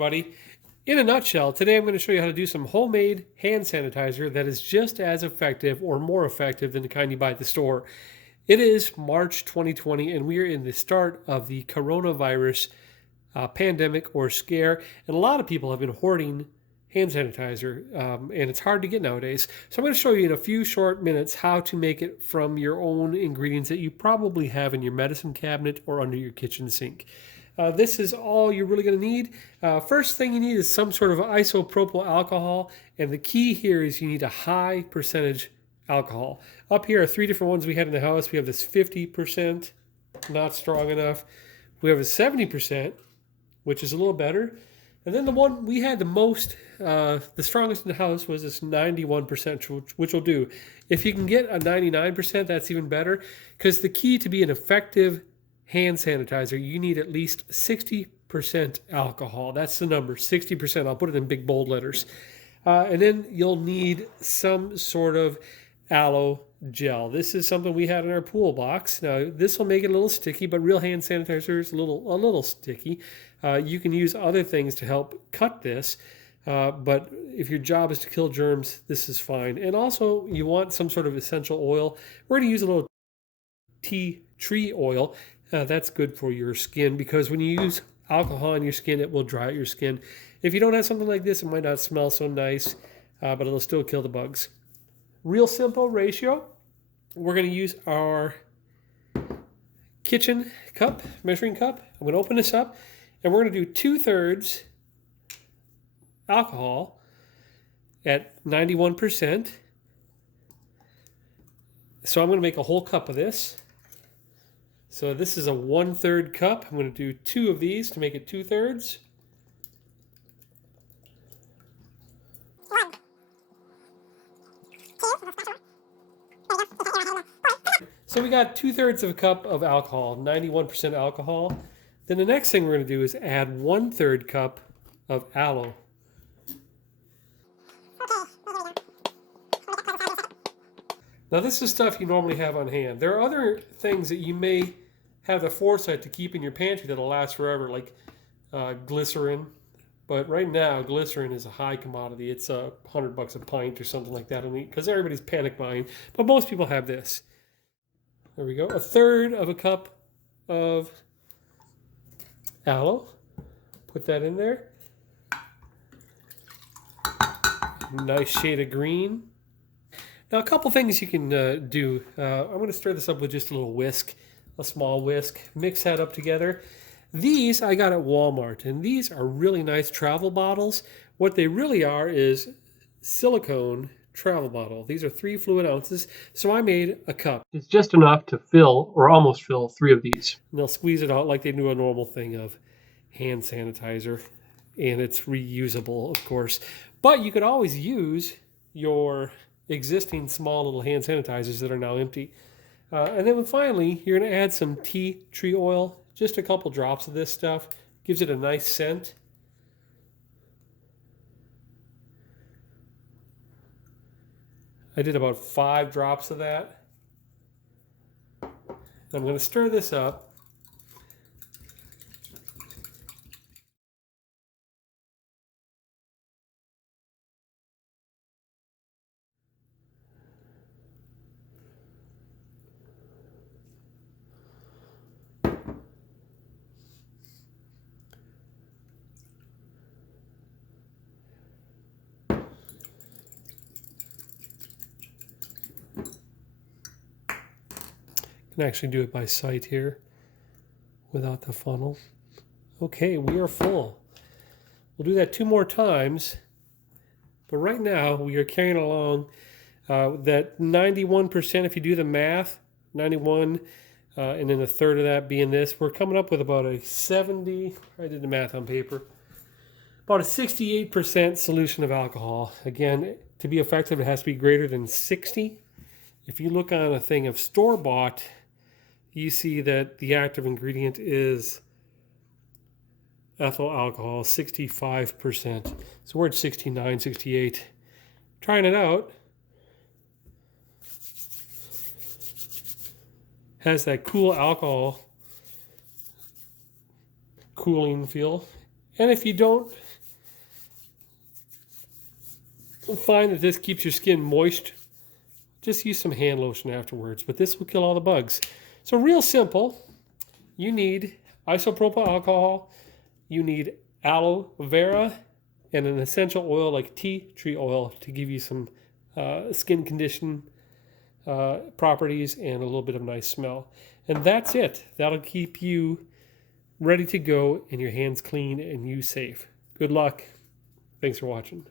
everybody. In a nutshell, today I'm going to show you how to do some homemade hand sanitizer that is just as effective or more effective than the kind you buy at the store. It is March 2020 and we are in the start of the coronavirus pandemic or scare, and a lot of people have been hoarding hand sanitizer and it's hard to get nowadays. So I'm going to show you in a few short minutes how to make it from your own ingredients that you probably have in your medicine cabinet or under your kitchen sink. This is all you're really going to need. First thing you need is some sort of isopropyl alcohol, and the key here is you need a high percentage alcohol. Up here are three different ones we had in the house. We have this 50%, not strong enough. We have a 70%, which is a little better. And then the one we had the most, the strongest in the house was this 91%, which will do. If you can get a 99%, that's even better, because the key to be an effective hand sanitizer, you need at least 60% alcohol. That's the number, 60%. I'll put it in big bold letters. And then you'll need some sort of aloe gel. This is something we had in our pool box. Now, this will make it a little sticky, but real hand sanitizer is a little sticky. You can use other things to help cut this, but if your job is to kill germs, this is fine. And also, you want some sort of essential oil. We're going to use a little tea tree oil. That's good for your skin, because when you use alcohol on your skin, it will dry out your skin. If you don't have something like this, it might not smell so nice, but it'll still kill the bugs. Real simple ratio. We're going to use our kitchen cup, measuring cup. I'm going to open this up, and we're going to do 2/3 alcohol at 91%. So I'm going to make a whole cup of this. So this is a 1/3 cup. I'm going to do 2 of these to make it 2/3. So we got 2/3 of a cup of alcohol, 91% alcohol. Then the next thing we're going to do is add 1/3 cup of aloe. Now this is stuff you normally have on hand. There are other things that you may have the foresight to keep in your pantry that'll last forever, like glycerin. But right now, glycerin is a high commodity. It's $100 a pint or something like that, because everybody's panic buying. But most people have this. There we go. 1/3 of a cup of aloe. Put that in there. Nice shade of green. Now, a couple things you can do. I'm going to stir this up with just a little whisk, a small whisk. Mix that up together. These I got at Walmart, and these are really nice travel bottles. What they really are is silicone travel bottle. These are 3 fluid ounces, so I made a cup. It's just enough to fill, or almost fill, 3 of these. And they'll squeeze it out like they do a normal thing of hand sanitizer, and it's reusable, of course. But you could always use your existing small little hand sanitizers that are now empty. And then finally, you're going to add some tea tree oil, just a couple drops of this stuff. Gives it a nice scent. I did about 5 drops of that. I'm going to stir this up. Can actually do it by sight here without the funnel. Okay, we are full. We'll do that 2 more times, but right now we are carrying along that 91%. If you do the math, 91, and then 1/3 of that being this, we're coming up with about a 70. I did the math on paper. About a 68% solution of alcohol. Again, to be effective, it has to be greater than 60. If you look on a thing of store-bought, you see that the active ingredient is ethyl alcohol, 65%. So we're at 69, 68. Trying it out. Has that cool alcohol cooling feel. And if you don't find that this keeps your skin moist, just use some hand lotion afterwards, but this will kill all the bugs. So real simple. You need isopropyl alcohol, you need aloe vera, and an essential oil like tea tree oil to give you some skin condition properties and a little bit of nice smell. And that's it. That'll keep you ready to go and your hands clean and you safe. Good luck. Thanks for watching.